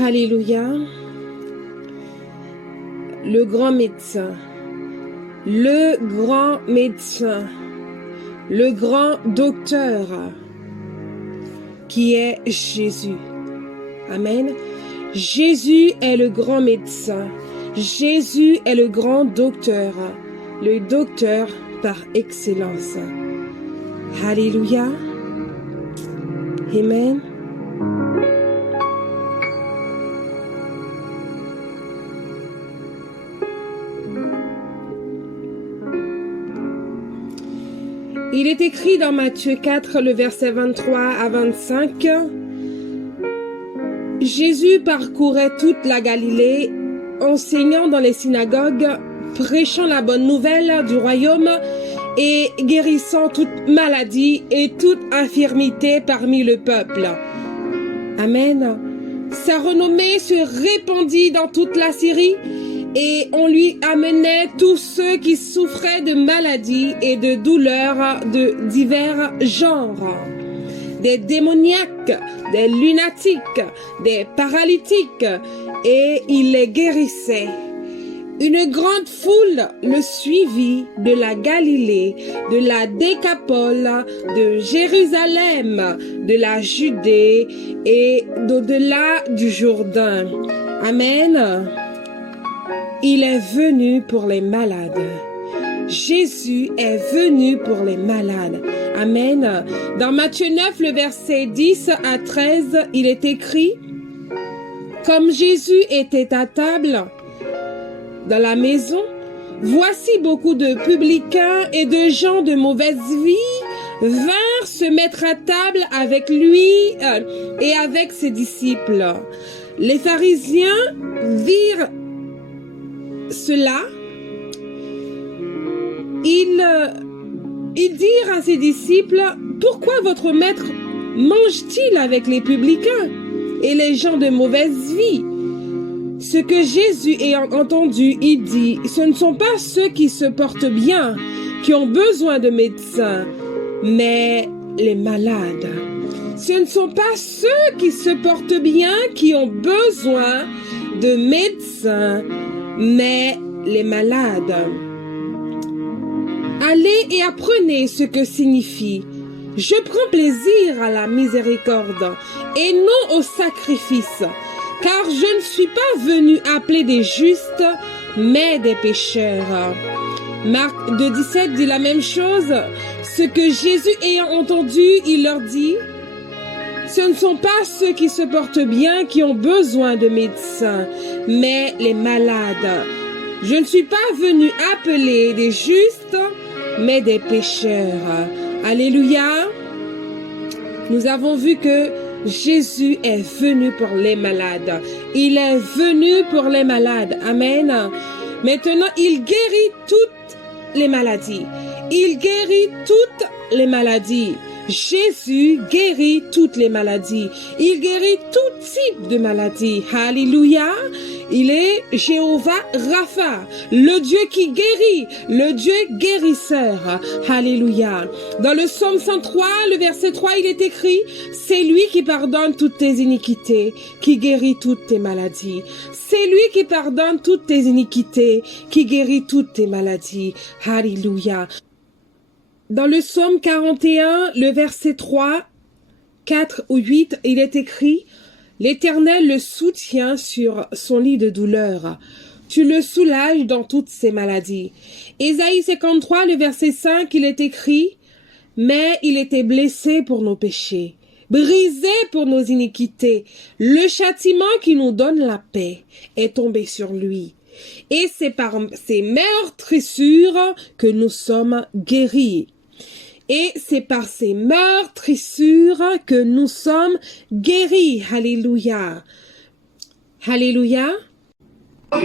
Alléluia. Le grand médecin, le grand médecin, le grand docteur qui est Jésus. Amen. Jésus est le grand médecin. Jésus est le grand docteur, le docteur par excellence. Alléluia. Amen. Il est écrit dans Matthieu 4, le verset 23 à 25, Jésus parcourait toute la Galilée, enseignant dans les synagogues, prêchant la bonne nouvelle du royaume et guérissant toute maladie et toute infirmité parmi le peuple. Amen. Sa renommée se répandit dans toute la Syrie et on lui amenait tous ceux qui souffraient de maladies et de douleurs de divers genres. Des démoniaques, des lunatiques, des paralytiques, et il les guérissait. Une grande foule le suivit de la Galilée, de la Décapole, de Jérusalem, de la Judée et d'au-delà du Jourdain. Amen. Il est venu pour les malades. Jésus est venu pour les malades. Amen. Dans Matthieu 9, le verset 10 à 13, il est écrit, comme Jésus était à table dans la maison, voici beaucoup de publicains et de gens de mauvaise vie vinrent se mettre à table avec lui et avec ses disciples. Les pharisiens virent cela. Ils dirent à ses disciples, pourquoi votre maître mange-t-il avec les publicains et les gens de mauvaise vie? Ce que Jésus ayant entendu, il dit, ce ne sont pas ceux qui se portent bien, qui ont besoin de médecins, mais les malades. Ce ne sont pas ceux qui se portent bien, qui ont besoin de médecins, mais les malades. Allez et apprenez ce que signifie « Je prends plaisir à la miséricorde et non au sacrifice, car je ne suis pas venu appeler des justes, mais des pécheurs. » Marc 2,17 dit la même chose. Ce que Jésus ayant entendu, il leur dit « Ce ne sont pas ceux qui se portent bien qui ont besoin de médecins, mais les malades. Je ne suis pas venu appeler des justes, mais des pécheurs. » Alléluia. Nous avons vu que Jésus est venu pour les malades. Il est venu pour les malades. Amen. Maintenant, il guérit toutes les maladies. Il guérit toutes les maladies. Jésus guérit toutes les maladies. Il guérit tout type de maladies. Alléluia. Il est Jéhovah Rapha, le Dieu qui guérit, le Dieu guérisseur. Alléluia. Dans le psaume 103, le verset 3, il est écrit, c'est lui qui pardonne toutes tes iniquités, qui guérit toutes tes maladies. C'est lui qui pardonne toutes tes iniquités, qui guérit toutes tes maladies. Alléluia. Dans le psaume 41, le verset 3, 4 ou 8, il est écrit « L'Éternel le soutient sur son lit de douleur. Tu le soulages dans toutes ses maladies. » Ésaïe 53, le verset 5, il est écrit « Mais il était blessé pour nos péchés, brisé pour nos iniquités. Le châtiment qui nous donne la paix est tombé sur lui. Et c'est par ses meurtrissures que nous sommes guéris. » Et c'est par ces meurtrissures que nous sommes guéris. Alléluia. Alléluia. Oh,